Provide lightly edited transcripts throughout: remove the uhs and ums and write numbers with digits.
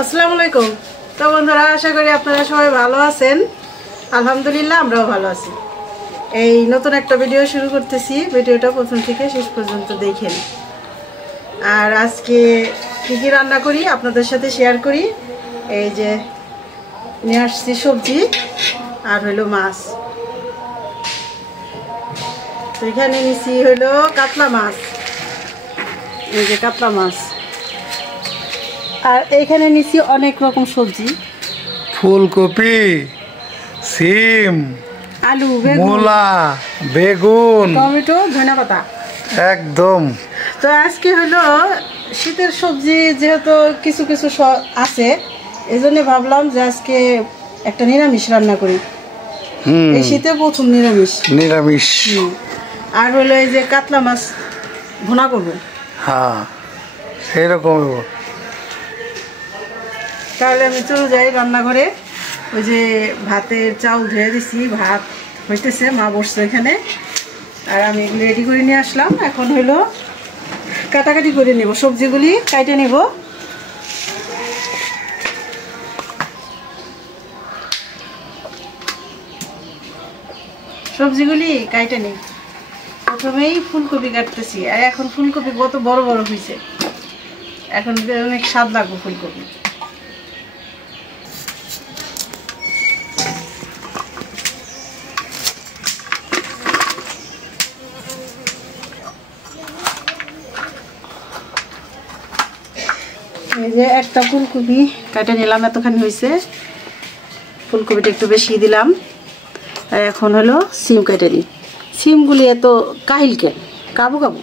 আসসালামু আলাইকুম। তো বন্ধুরা, আশা করি আপনারা সবাই ভালো আছেন। আলহামদুলিল্লাহ আমরাও ভালো আছি। এই নতুন একটা ভিডিও শুরু করতেছি, ভিডিওটা প্রথম থেকে শেষ পর্যন্ত দেখেন। আর আজকে কী কী রান্না করি আপনাদের সাথে শেয়ার করি। এই যে নিয়ে আসছি সবজি আর হইলো মাছ। তো এখানে নিছি হইলো কাতলা মাছ, এই যে কাতলা মাছ। আর এইখানে নিছি অনেক রকম সবজি, ফুলকপি, সিম, আলু, মূলা, বেগুন, টমেটো, ধনেপাতা একদম। তো আজকে হলো শীতের সবজি, যেহেতু কিছু কিছু আছে, এই জন্য ভাবলাম যে আজকে একটা নিরামিষ রান্না করি। এই শীতে প্রথম নিরামিষ। আর হলো এই যে কাতলা মাছ ভুনা করবো। হ্যাঁ, সেরকম। তাহলে আমি চলে যাই রান্নাঘরে। ওই যে ভাতের চাউল ধুয়ে দিছি, ভাত হইতেছে, মা বসছে এখানে। আর আমি এগুলো রেডি করে নিয়ে আসলাম। এখন হলো কাটাকাটি করে নেব, সবজিগুলি কাটে নেব। সবজিগুলি কাটে নেই। প্রথমেই ফুলকপি কাটতেছি। আর এখন ফুলকপি কত বড় বড় হয়েছে, এখন অনেক স্বাদ লাগবে ফুলকপি। এই যে একটা ফুলকপি কাটে নিলাম, এতখানি হয়েছে। ফুলকপিটা একটু বেশি দিলাম। আর এখন হলো সিম কেটে নিই। সিমগুলি এত কাহিল কেন, কাবু কাবু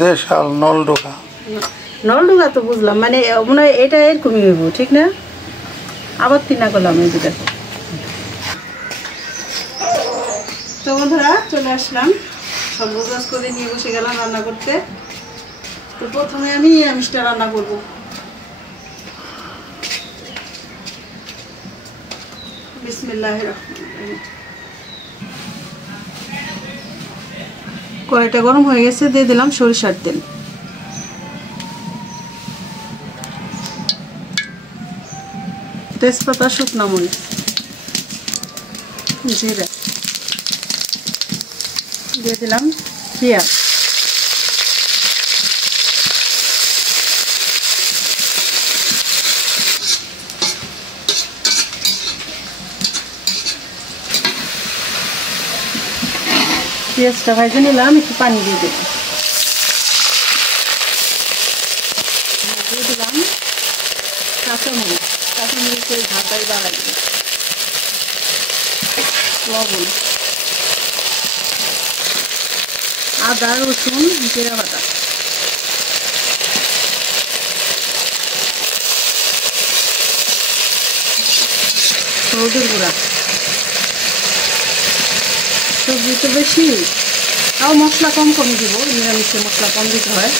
দেশাল নলডোকা। নলডুগা তো বুঝলাম, মানে মনে হয় এটা এরকমই হইব, ঠিক না? আবার তিনা করলাম এই দুটা। তো বন্ধুরা, চলে আসলাম, সব গোছ করে নিয়ে বসে গেলাম রান্না করতে। তো প্রথমে আমি নিরামিষটা রান্না করবো। বিসমিল্লাহির রহমানির রহিম। কড়াইটা গরম হয়ে গেছে, দিয়ে দিলাম সরিষার তেল। তেজপাতা, শুকনো মরিচ, জিরা, দিয়ে দিলাম পেঁয়াজ। পেঁয়াজটা ভাজে নিলাম, একটু পানি দিয়ে দেব। দিয়ে দিলাম কাঁচামরিচ, কাঁচামরিচের ঝাঁটাই বাড়াই দেব, লবণ, আদা, রসুন, জিরা বাটা, হলুদের গুঁড়া। সবজি তো বেশি, তাও মশলা কম কমই দিব, নিরামিষে মশলা কম দিতে হয়।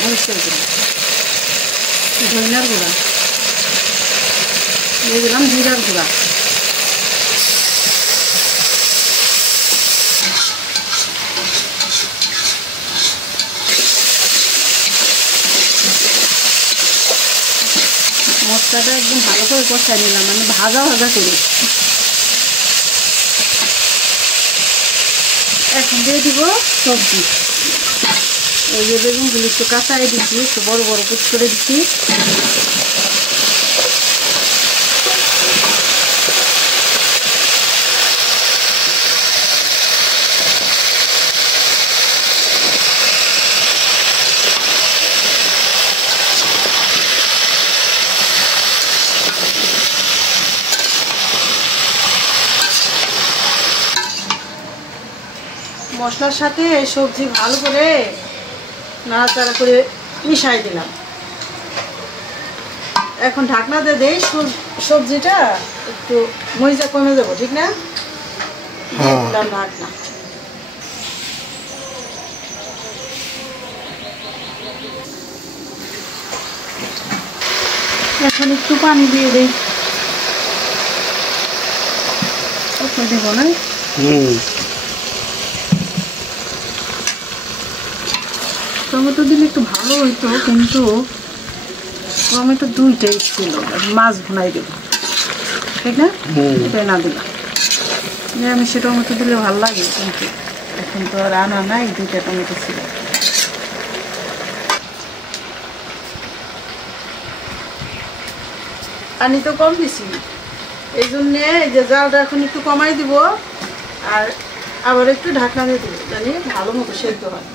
মরিচের গুঁড়া, ধনিয়ার গুঁড়া, দিয়ে দিলাম জিরার গুঁড়া। মশলাটা একদম ভালো করে কষাই নিলাম, মানে ভাজা ভাজা করে। এখন দিয়ে দিব সবজি। এই যে বেগুনগুলি একটু কাঁচাই দিচ্ছি, একটু বড় বড় কুচ করে দিচ্ছি। মশলার সাথে সবজি ভালো করে নাড়াচাড়া করে মিশাই দিলাম। এখন ঢাকনা দিয়ে দেই, সবজিটা একটু মরিচা কমে দেবো, ঠিক না? দিয়ে দিলাম ঢাকনা। এখন একটু পানি দিয়ে দিই, দেবো না? টমেটো দিলে একটু ভালো হইতো, কিন্তু টমেটো দুইটাই ছিল, মাছ ভুনাই দেব, ঠিক না? এটাই না দিলাম। নিরামিষে টমেটো দিলে ভালো লাগে, কিন্তু এখন তো আর আনা নাই, দুইটা টমেটো ছিল। পানি তো কম দিছি, এই জন্যে এই যে জালটা এখন একটু কমাই দিব, আর আবার একটু ঢাকনা দিয়ে দেবো, জানি ভালো মতো সেদ্ধ হয়।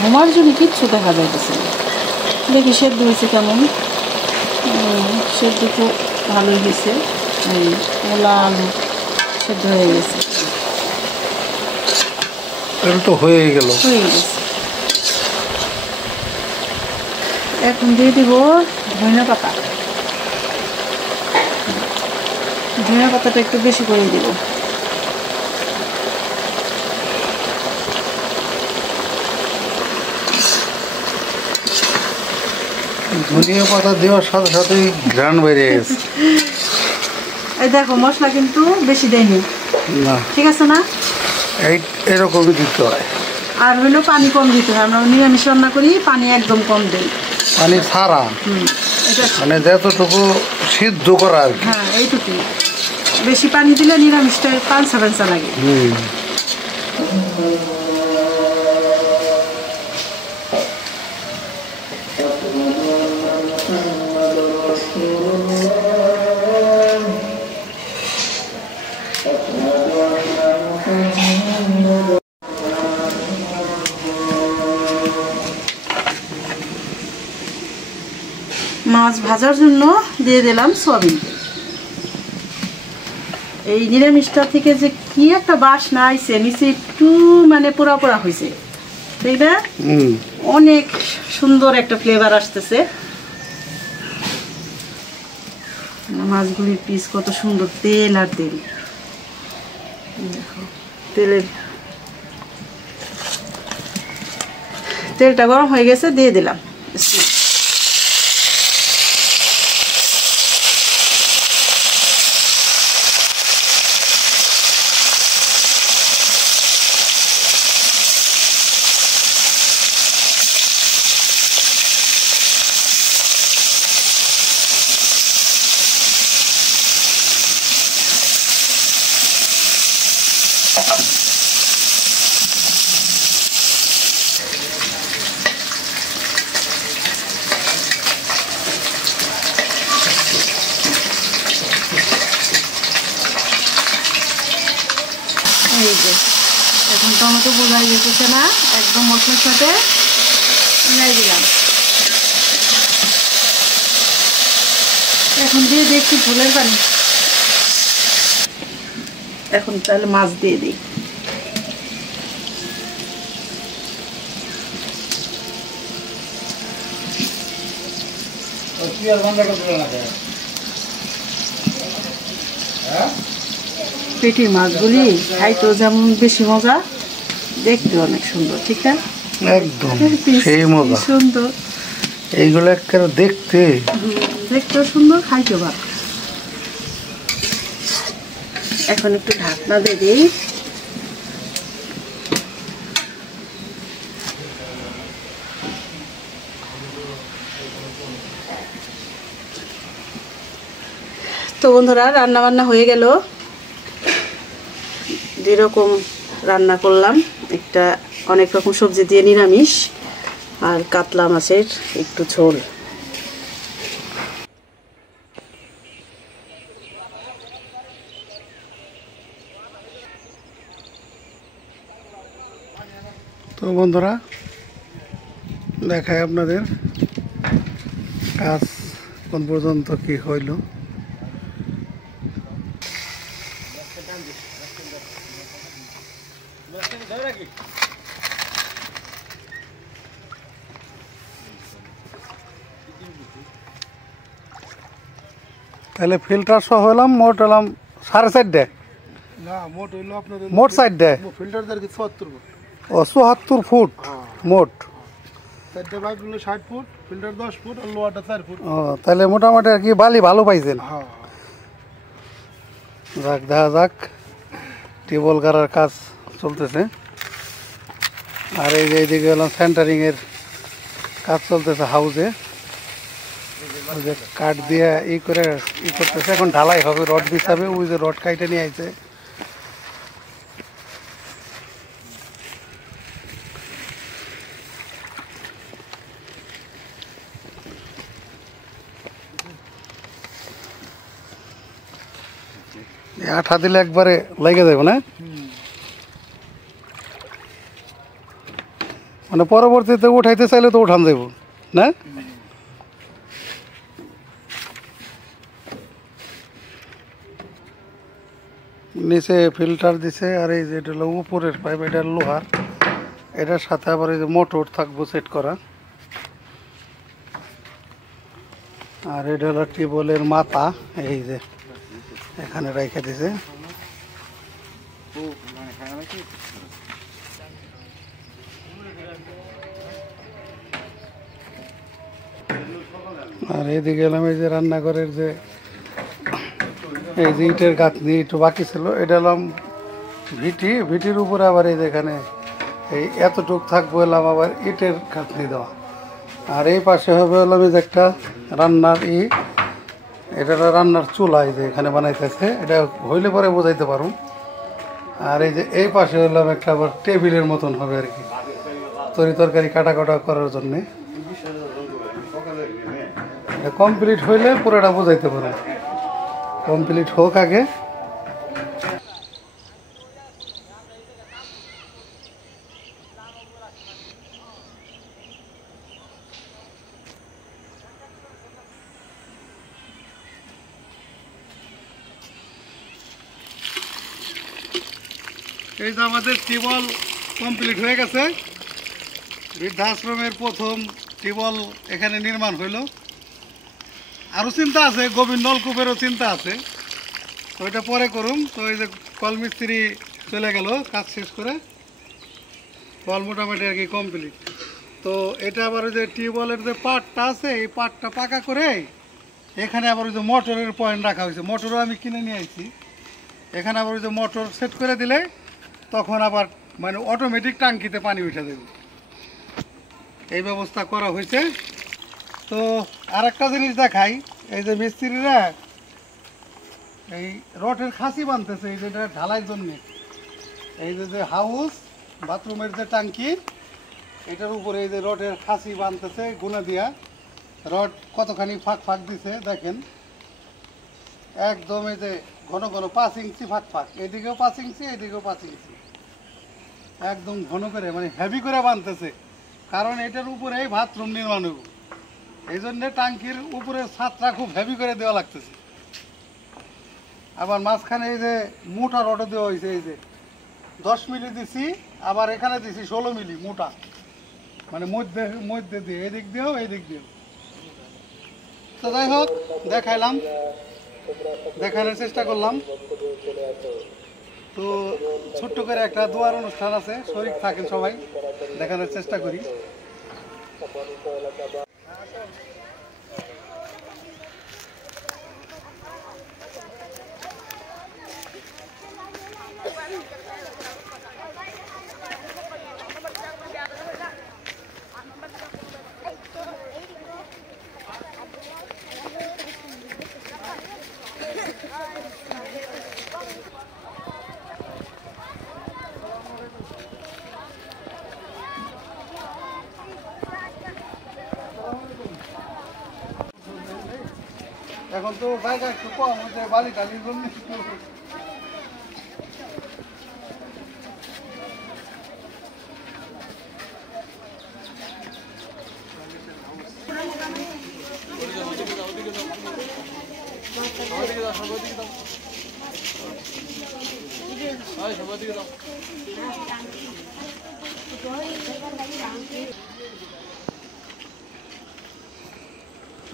ঘুমার জন্য কিচ্ছু দেখা যাইতেছে না। দেখি সেদ্ধ হয়েছে কেমন। সেদ্ধ তো ভালোই হয়েছে, এই মূলা আলু সেদ্ধ হয়ে গেছে, তো হয়ে গেল। এখন দিয়ে দিব ধনিয়া পাতা। ধনিয়া পাতাটা একটু বেশি করে দিব। ধনিয়া পাতা দেওয়ার সাথে সাথেই ঘ্রাণ বেড়ে গেছে। এই দেখো মশলা কিন্তু বেশি দেয়নি, না ঠিক আছে না? এরকমই দিতে হয়। আর হইলেও পানি কম দিতে হয়, আমরা নিরামিষ রান্না করি, পানি একদম কম দিই। পানি ছাড়া এটা মানে যতটুকু সিদ্ধ করা আর কি। হ্যাঁ, এইটুকুই। বেশি পানি দিলে নিরামিষটা পাঞ্চা পাঞ্চা লাগে। মাছ ভাজার জন্য দিয়ে দিলাম সয়াবিন। এই নিরামিষটা থেকে যে কি একটা বাসনা আইছে, নিচে একটু মানে পোড়া পোড়া হয়েছে, ঠিক না? অনেক সুন্দর একটা ফ্লেভার আসতেছে। মাছগুলির পিস কত সুন্দর, তেল আর তেল। দেখো তেলটা গরম হয়ে গেছে, দিয়ে দিলাম। এই যে এখন টমেটো বোঝাই যেতেছে না, একদম মশলার সাথে মিলাই দিলাম। এখন দিয়ে দেখছি ঝোলের পানি। এখন তাহলে মাছ দিয়ে দিই। পেটির মাছগুলি খাইতেও যেমন বেশি মজা, দেখতে অনেক সুন্দর, ঠিক না? একদম সেই মজা, সুন্দর। এইগুলো একটা দেখতেও সুন্দর, খাইতে ভালো। এখন একটু ঢাকনা দিয়ে দিই। তো বন্ধুরা, রান্না বান্না হয়ে গেল। যেরকম রান্না করলাম, একটা অনেক রকম সবজি দিয়ে নিরামিষ, আর কাতলা মাছের একটু ঝোল। তো বন্ধুরা, দেখায় আপনাদের কাজ কোন পর্যন্ত কি হইল। তাহলে ফিল্টার সহ হলাম মোট হলাম 4.5 না, মোট হইলো আপনাদের মোট 4 ফিল্টার দাঁড়িয়ে 74 ফুট। ও 74 ফুট মোট। চারটে পাইপ হলো 60 ফুট, ফিল্টার 10 ফুট আর লোহাটা 4 ফুট। ও তাহলে মোটামুটি আর কি বালি ভালো পাইছেন। হ্যাঁ যাক দেখা যাক, টিউবওয়েল গাড়ার কাজ চলতেছে। আর এই যে এইদিকে হলাম সেন্টারিংয়ের কাজ চলতেছে হাউসে। ওই যে কাঠ দিয়ে করে করতেছে, এখন ঢালাই হবে, রড বিছাবে। ওই যে রড কাইটে নিয়ে আইছে। আঠা দিলে একবারে লেগে যাবে না, মানে পরবর্তীতে উঠাইতে চাইলে তো উঠান যাইব না। নিচে ফিল্টার দিছে, আর এই যে এটা হলো উপরের পাইপ, এটা লোহার। এটার সাথে আবার এই যে মোটর থাকবো সেট করা। আর এটা হলো টিউবওয়েলের মাথা, এই যে এখানে রেখে দিছে। আর এদিকে এলাম এই যে রান্নাঘরের যে এই যে ইটের গাঁথনি একটু বাকি ছিল, এটা এলাম ভিটির উপরে আবার এই যেখানে এই এতটুক থাকবো এলাম আবার ইটের গাঁথনি দেওয়া। আর এই পাশে হবে এলাম এই যে একটা রান্নার এটা রান্নার চুলা, এই যে এখানে বানাইতেছে। এটা হইলে পরে বোঝাইতে পারুন। আর এই যে এই পাশে হলাম একটা আবার টেবিলের মতন হবে আর কি, তরকারি কাটা করার জন্যে। এটা কমপ্লিট হইলে পুরোটা বোঝাইতে পারুন। কমপ্লিট হোক আগে। এই যে আমাদের টিউবওয়েল কমপ্লিট হয়ে গেছে। বৃদ্ধাশ্রমের প্রথম টিউবওয়েল এখানে নির্মাণ হইল। আরও চিন্তা আছে, গভীর নলকূপেরও চিন্তা আছে, তো এটা পরে করুম। তো এই যে কলমিস্ত্রি চলে গেল কাজ শেষ করে, কল মোটামুটি আর কি কমপ্লিট। তো এটা আবার ওই যে টিউবওয়েলের যে পার্টটা আছে, এই পার্টটা পাকা করে এখানে আবার ওই যে মোটরের পয়েন্ট রাখা হয়েছে। মোটরও আমি কিনে নিয়ে আসছি। এখানে আবার ওই যে মোটর সেট করে দিলে তখন আবার মানে অটোমেটিক টাঙ্কিতে পানি উঠে দেবে, এই ব্যবস্থা করা হয়েছে। তো আর একটা জিনিস দেখাই, এই যে মিস্ত্রিরা এই রডের খাসি বানতেছে এই যেটা ঢালাইয়ের জন্য। এই যে হাউস বাথরুমের যে টাঙ্কি, এটার উপরে এই যে রডের খাসি বানতেছে গুনা দিয়া। রড কতখানি ফাঁক দিছে দেখেন, একদম এই যে ঘন 5 ইঞ্চি ফাঁক, এদিকেও 5 ইঞ্চি, এদিকেও 5 ইঞ্চি, একদম ঘন করে মানে হেভি করে বানতেছে। কারণ এটার উপরে বাথরুম নির্মাণ হইব, এই জন্য টাঙ্কির উপরে ছাদটা খুব হেভি করে দেওয়া লাগতেছে। আবার মাঝখানে এই যে মোটা রডও দেওয়া হয়েছে, এই যে 10 মিলি দিছি, আবার এখানে দিছি 16 মিলি মোটা, মানে মধ্যে দিয়ে এদিক দিয়েও এদিক দিয়েও। তো যাই হোক, দেখানোর চেষ্টা করলাম। তো ছোট্ট করে একটা দোয়ার অনুষ্ঠান আছে, শরীক থাকেন সবাই, দেখানোর চেষ্টা করি। এখন তো জায়গা একটু কম হচ্ছে, বালি টালির জন্য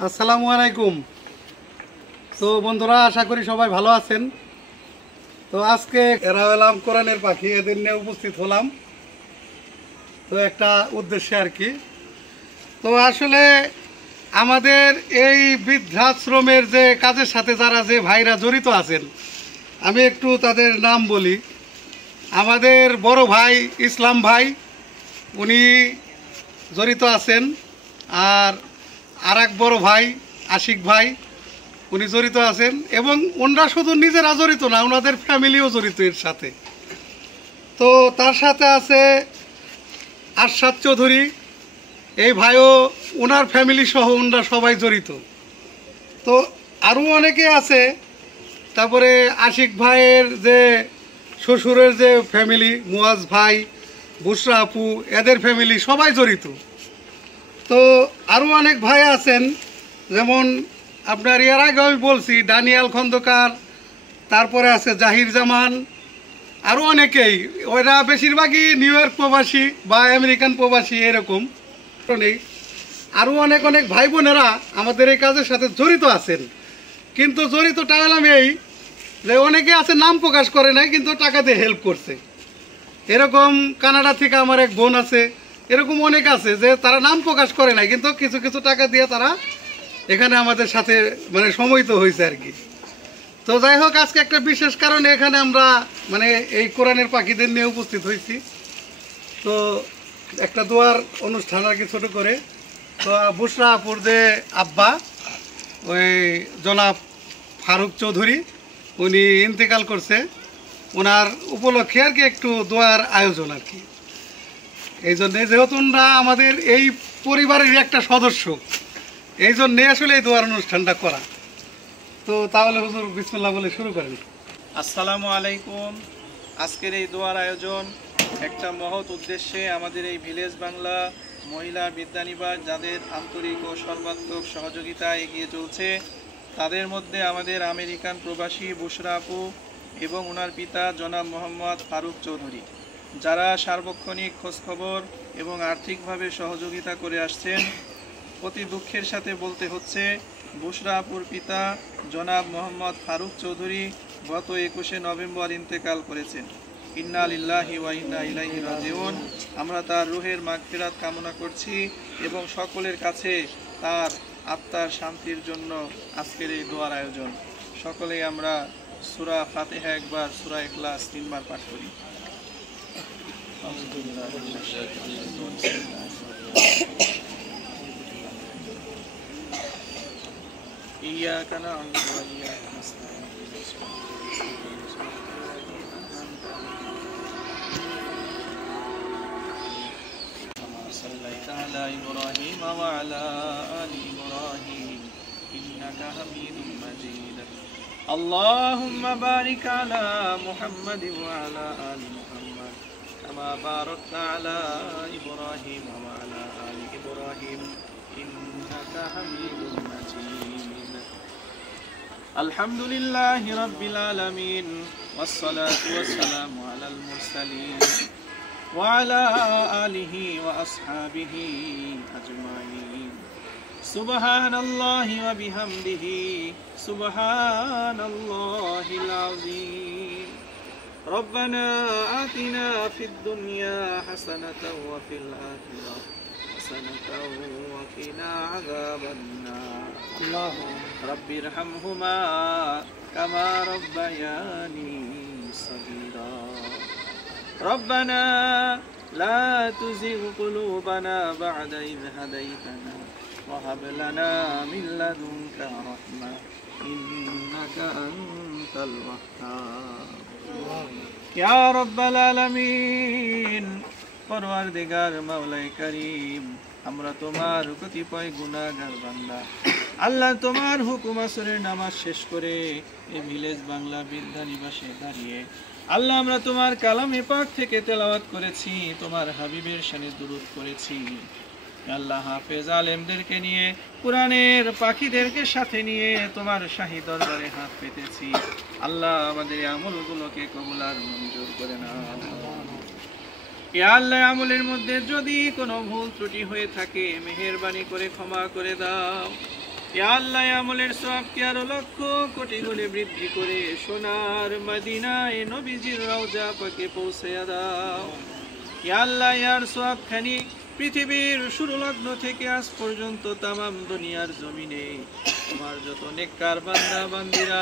আসসালামু আলাইকুম। তো বন্ধুরা, আশা করি সবাই ভালো আছেন। তো আজকে এরা এলাম কোরআনের পাখি, এদের নিয়ে উপস্থিত হলাম তো একটা উদ্দেশ্যে আর কি। তো আসলে আমাদের এই বৃদ্ধাশ্রমের যে কাজের সাথে যারা যে ভাইরা জড়িত আছেন, আমি একটু তাদের নাম বলি। আমাদের বড় ভাই ইসলাম ভাই, উনি জড়িত আছেন। আর এক বড় ভাই আশিক ভাই, উনি জড়িত আছেন। এবং ওনারা শুধু নিজেরা জড়িত না, ওনাদের ফ্যামিলিও জড়িত এর সাথে। তো তার সাথে আছে আরশাদ চৌধুরী, এই ভাইও ওনার ফ্যামিলি সহ ওনারা সবাই জড়িত। তো আরও অনেকে আছে। তারপরে আশিক ভাইয়ের যে শ্বশুরের যে ফ্যামিলি, মুয়াজ ভাই, বুশরা আপু, এদের ফ্যামিলি সবাই জড়িত। তো আরও অনেক ভাই আছেন, যেমন আপনার এর আগে আমি বলছি ডানিয়াল খন্দকার, তারপরে আছে জাহির জামান, আরও অনেকেই। ওরা বেশিরভাগই নিউ ইয়র্ক প্রবাসী বা আমেরিকান প্রবাসী এরকম। আরও অনেক অনেক ভাই বোনেরা আমাদের এই কাজের সাথে জড়িত আছেন। কিন্তু জড়িতটা হলাম এই যে অনেকে আছে নাম প্রকাশ করে নাই, কিন্তু টাকা দিয়ে হেল্প করছে। এরকম কানাডা থেকে আমার এক বোন আছে, এরকম অনেক আছে যে তারা নাম প্রকাশ করে নাই, কিন্তু কিছু কিছু টাকা দিয়ে তারা এখানে আমাদের সাথে মানে সময় তো হয়েছে আর কি। তো যাই হোক, আজকে একটা বিশেষ কারণে এখানে আমরা মানে এই কোরআনের পাখিদের নিয়ে উপস্থিত হয়েছি। তো একটা দোয়ার অনুষ্ঠান আর কি ছোটো করে। তো বুশরা আপুর যে আব্বা, ওই জনাব ফারুক চৌধুরী, উনি ইন্তেকাল করছে। ওনার উপলক্ষে আর কি একটু দোয়ার আয়োজন আর কি। এই জন্যে যেহেতু ওনারা আমাদের এই পরিবারের একটা সদস্য, এই জন্যে আসলে এই দোয়ার অনুষ্ঠানটা করা। তো তাহলে হুজুর বিসমিল্লাহ বলে শুরু করেন। আসসালামু আলাইকুম। আজকের এই দোয়ার আয়োজন একটা মহৎ উদ্দেশ্যে আমাদের এই ভিলেজ বাংলা মহিলা বিদ্যানিবাস, যাদের আন্তরিক ও সর্বাত্মক সহযোগিতা এগিয়ে চলছে, তাদের মধ্যে আমাদের আমেরিকান প্রবাসী বুশরা আপু এবং ওনার পিতা জনাব মোহাম্মদ ফারুক চৌধুরী, যারা সার্বক্ষণিক খোঁজখবর এবং আর্থিকভাবে সহযোগিতা করে আসছেন। অতি দুঃখের সাথে বলতে হচ্ছে, বুশরা আপুর পিতা জনাব মোহাম্মদ ফারুক চৌধুরী গত 21শে নভেম্বর ইন্তেকাল করেছেন। ইন্না লিল্লাহি ওয়া ইন্না ইলাইহি রাজিউন। আমরা তার রুহের মাগফিরাত কামনা করছি এবং সকলের কাছে তার আত্মার শান্তির জন্য আজকের এই দোয়ার আয়োজন। সকলেই আমরা সূরা ফাতিহা একবার, সূরা ইখলাস 3 বার পাঠ করি। ইয়াকা না'বুদু ওয়া ইয়াকা নাস্তাঈন। صليت على إبراهيم وعلى آل إبراهيم إنك حميد مجيد. اللهم بارك على محمد وعلى آل محمد كما باركت على إبراهيم وعلى آل إبراهيم إنك حميد مجيد. الحمد لله رب العالمين والصلاة والسلام على المرسلين وعلى آله وأصحابه أجمعين. سبحان الله وبحمده سبحان الله العظيم. ربنا آتنا في الدنيا حسنة وفي الآخرة حسنة وقنا عذاب النار. رب ارحمهما كما ربياني صغيرا. ربنا لا تزغ قلوبنا بعد إذ هديتنا وهب لنا من لدنك رحمة إنك أنت الوهاب. يا رب العالمين. পরওয়ারদিগার মাওলাই করিম, আমরা তোমার কতিপয় গুনাহগার বান্দা। আল্লাহ, তোমার হুকুম আসরের নামাজ শেষ করে এই ভিলেজ বাংলা বিদ্যানিবাসে দাঁড়িয়ে আল্লাহ, আমরা তোমার কালামে পাক থেকে তেলাওয়াত করেছি, তোমার হাবিবের শানে দুরূদ করেছি। আল্লাহ, হাফেজ আলেমদেরকে নিয়ে, কোরআনের পাখিদেরকে সাথে নিয়ে তোমার শাহী দরবারে হাত পেতেছি। আল্লাহ, আমাদের এই আমলগুলোকে কবুল আর মঞ্জুর করে নাও। ইয়া আল্লাহ, আমলের মধ্যে যদি কোনো ভুল ত্রুটি হয়ে থাকে মেহেরবানি করে ক্ষমা করে দাও। ইয়া আল্লাহ, আমলের সওয়াবকে আরো লক্ষ কোটি গুণে বৃদ্ধি করে সোনার মদিনায় নবীজির রওজা পাকে পৌঁছে দাও। ইয়া আল্লাহ, ইয়ার সওয়াবখানি পৃথিবীর শুরু লগ্ন থেকে আজ পর্যন্ত তামাম দুনিয়ার জমিনে তোমার যত নেককার বান্দা বান্দিরা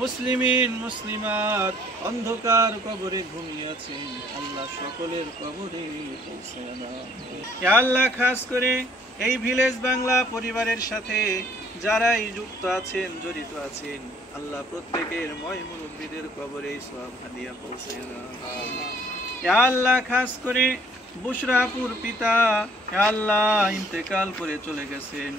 মুসলিমিন মুসলিমাত অন্ধকার কবরে ঘুমিয়ে আছেন, আল্লাহ সকলের কবরে পৌঁছে দাও। ইয়া আল্লাহ, খাস করে এই ভিলেজ বাংলা পরিবারের সাথে যারাই যুক্ত আছেন, জড়িত আছেন, আল্লাহ প্রত্যেকের ময় মুরব্বীদের কবরে সওয়াব হাদিয়া পৌঁছে দাও। ইয়া আল্লাহ, খাস করে বুশরাপুর পিতা ইয়া আল্লাহ ইন্তেকাল করে চলে গেছেন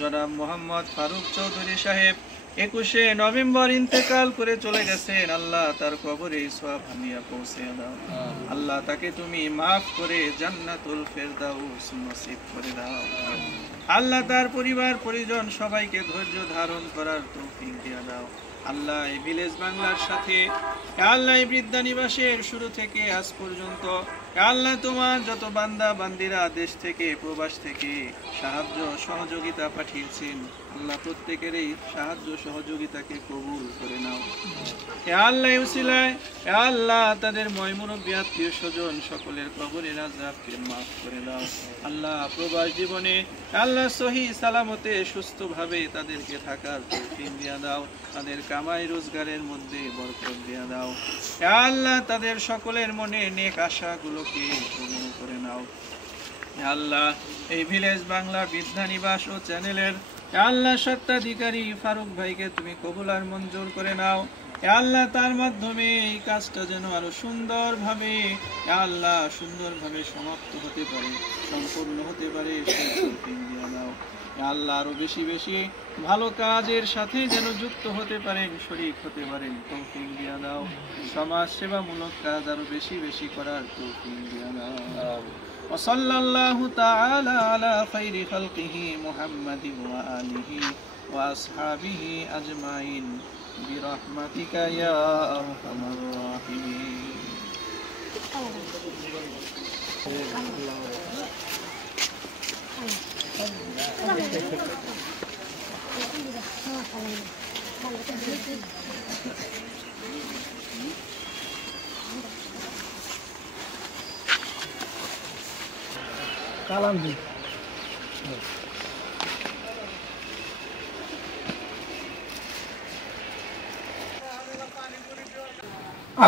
জনাব মোহাম্মদ ফারুক চৌধুরী সাহেব, 21শে নভেম্বর ইন্তেকাল করে চলে গেছেন। আল্লাহ তার কবরে সওয়াব হাদিয়া পৌঁছে দাও। আল্লাহ তাকে তুমি মাফ করে জান্নাতুল ফেরদাউস নসিব করে দাও। আল্লাহ তার পরিবার পরিজন সবাইকে ধৈর্য ধারণ করার তৌফিক দিয়ে দাও। আল্লাহ এই ভিলেজ বাংলার সাথে আল্লাহ এই বৃদ্ধা নিবাসের শুরু থেকে আজ পর্যন্ত আল্লাহ তোমার যত বান্দা বান্দিরা দেশ থেকে প্রবাস থেকে সাহায্য সহযোগিতা পাঠিয়েছেন, আল্লাহ প্রত্যেকের এই সাহায্য সহযোগিতাকে কবুল করে নাও। আল্লাহ উসিলায় আল্লাহ তাদের ময়মুরব্বী আত্মীয় স্বজন সকলের কবরের আযাবকে মাফ করে দাও। আল্লাহ প্রবাস জীবনে আল্লাহ সহি সালামতে সুস্থভাবে তাদেরকে থাকার তৌফিক দিয়ে দাও। তাদের কামাই রোজগারের মধ্যে বরকত দিয়ে দাও। আল্লাহ তাদের সকলের মনে নেক আশাগুলোকে পূর্ণ করে নাও। আল্লাহ এই ভিলেজ বাংলা বৃদ্ধা নিবাস ও চ্যানেলের আল্লাহ সত্ত্বাধিকারী ফারুক ভাইকে তুমি কবুল আর মঞ্জুর করে নাও। আল্লাহ তার মাধ্যমে এই কাজটা যেন আরো সুন্দরভাবে আল্লাহ সুন্দরভাবে সমাপ্ত হতে পারে, সম্পূর্ণ হতে পারে, সেই তৌফিক দিয়ে দাও। আল্লাহ আরো বেশি বেশি ভালো কাজের সাথে যেন যুক্ত হতে পারেন, শরীক হতে পারেন, তৌফিক দিয়ে দাও। সমাজ সেবামূলক কাজ আরো বেশি বেশি করার তৌফিক দিয়ে দাও। وصلى الله تعالى على خير خلقه محمد وآله وأصحابه أجمعين برحمتك يا أرحم الراحمين.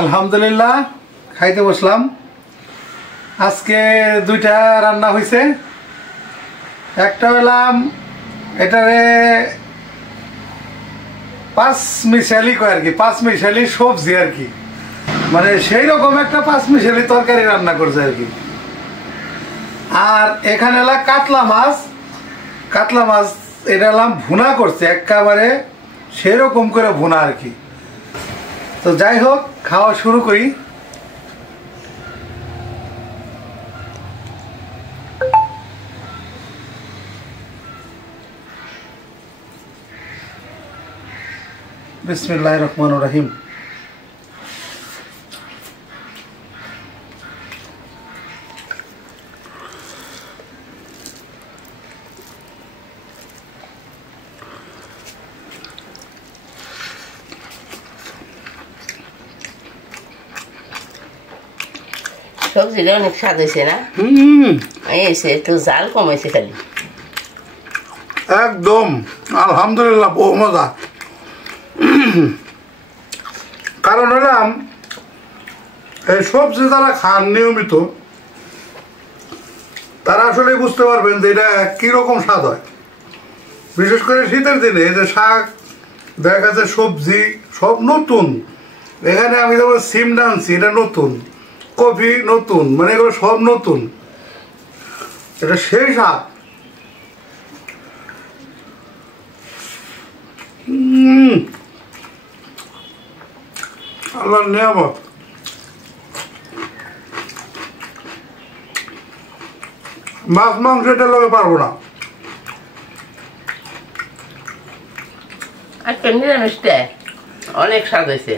আলহামদুলিল্লাহ, খাইতে বসলাম। আজকে দুইটা রান্না হয়েছে। একটা হলাম এটারে পাঁচ মিশালি কয় আর কি, পাঁচ মিশালি সবজি আর কি, মানে সেই রকম একটা পাঁচ মিশালি তরকারি রান্না করছে আর কি। আর এখানে এলাম কাতলা মাছ, কাতলা মাছ এটা এলাম ভুনা করছে একেবারে সেরকম করে ভুনা আর কি। তো যাই হোক, খাওয়া শুরু করি। বিসমিল্লাহির রহমানির রহিম। সবজিটা অনেক স্বাদ হয়েছে না? এসে একটু জাল কমাইছে খালি। একদম আলহামদুলিল্লাহ, বহু মজা। কারণ হলাম এই সবজি যারা খান নিয়মিত তারা আসলে বুঝতে পারবেন যে এটা কিরকম স্বাদ হয়। বিশেষ করে শীতের দিনে এই যে শাক, দেখা গেছে সবজি সব নতুন। এখানে আমি যেমন সিম ডানছি, এটা নতুন, কফি নতুন, মানে এগুলো সব নতুন। এটা সেই স্বাদ। আল্লাহর নিয়ামত। মাছ মাংস এটা লগে পারবো না। আজকে নিরামিষটা অনেক স্বাদ হয়েছে,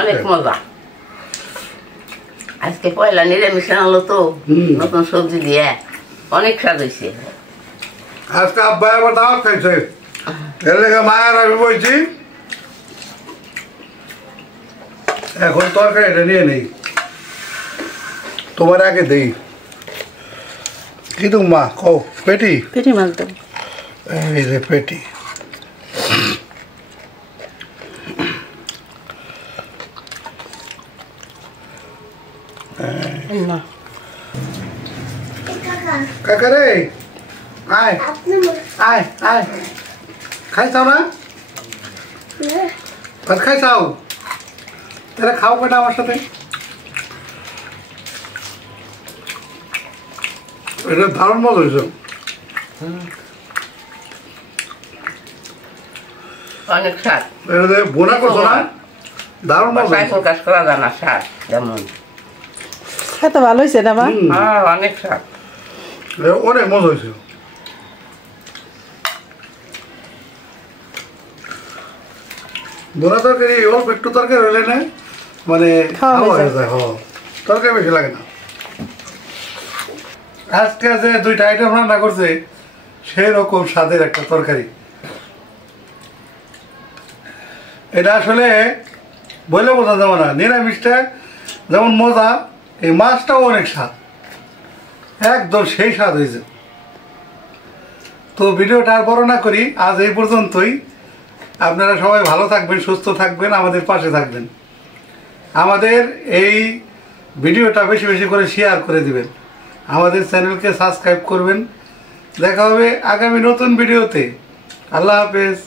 অনেক মজা। আজকে পয়লা নিরামিষ আনলো তো, নতুন সবজি দিয়ে অনেক স্বাদ হয়েছে। আজকে আব্বাই আবার দাওয়াত খাইছে, এর লেগে মায়ের আমি বলছি এখন তরকারি এটা নিয়ে নেই, তোমার আগে দেই। কি তো মা কও পেটি পেটি মাছ দেব। এই যে পেটি না কাকা রে আয় আয় আয় খাইছাও না ভাত খাইছাও তাহলে খাও কটা আমার সাথে এটা দারুণ মজা হয়েছে অনেক স্বাদ এটা যে বোনা করছো না দারুণ মজা বাসায় হয়েছে। প্রকাশ করা যায় না স্বাদ যেমন এত ভালো হয়েছে না মা? হুম, অনেক স্বাদ এটা অনেক মজা হয়েছে বোনা তরকারি অল্প একটু তরকারি হলে না মানে খাওয়া খাওয়া হয়ে হয়ে যায় তরকারি বেশি লাগে না আজকে যে দুইটা আইটেম রান্না করছে সেই রকম স্বাদের একটা তরকারি এটা আসলে বলে বোঝা যাবে না নিরামিষটা যেমন মজা এই মাছটাও অনেক স্বাদ একদম সেই স্বাদ হয়েছে তো ভিডিওটা আর বড় না করি আজ এই পর্যন্তই আপনারা সবাই ভালো থাকবেন সুস্থ থাকবেন আমাদের পাশে থাকবেন আমাদের এই ভিডিওটা বেশি বেশি করে শেয়ার করে দিবেন আমাদের চ্যানেলকে সাবস্ক্রাইব করবেন দেখা হবে আগামী নতুন ভিডিওতে আল্লাহ হাফেজ